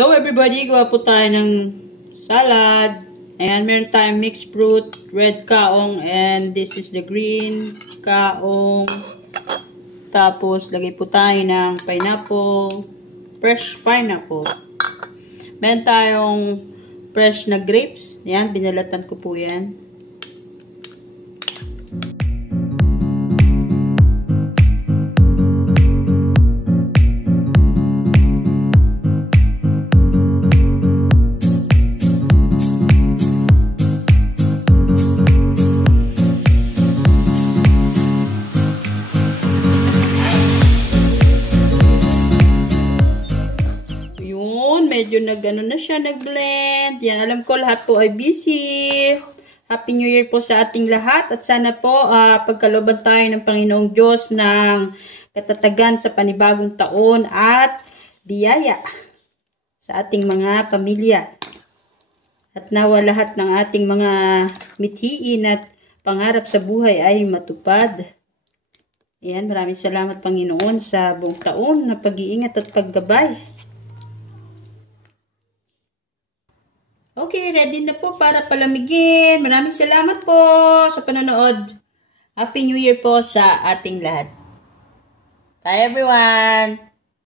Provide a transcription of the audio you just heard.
Hello everybody, gawa po tayo ng salad. Ayan, meron tayong mixed fruit, red kaong, and this is the green kaong. Tapos, lagay po tayo ng pineapple, fresh pineapple. Meron tayong fresh na grapes. Ayan, binalatan ko po yan. Medyo nag-ano na siya, nag-blend. Yan, alam ko lahat po ay busy. Happy New Year po sa ating lahat. At sana po pagkalooban tayo ng Panginoong Diyos ng katatagan sa panibagong taon at biyaya sa ating mga pamilya. At nawa lahat ng ating mga mithiin at pangarap sa buhay ay matupad. Ayan, maraming salamat Panginoon sa buong taon na pag-iingat at paggabay. Okay, ready na po para palamigin. Maraming salamat po sa panonood. Happy New Year po sa ating lahat. Bye everyone!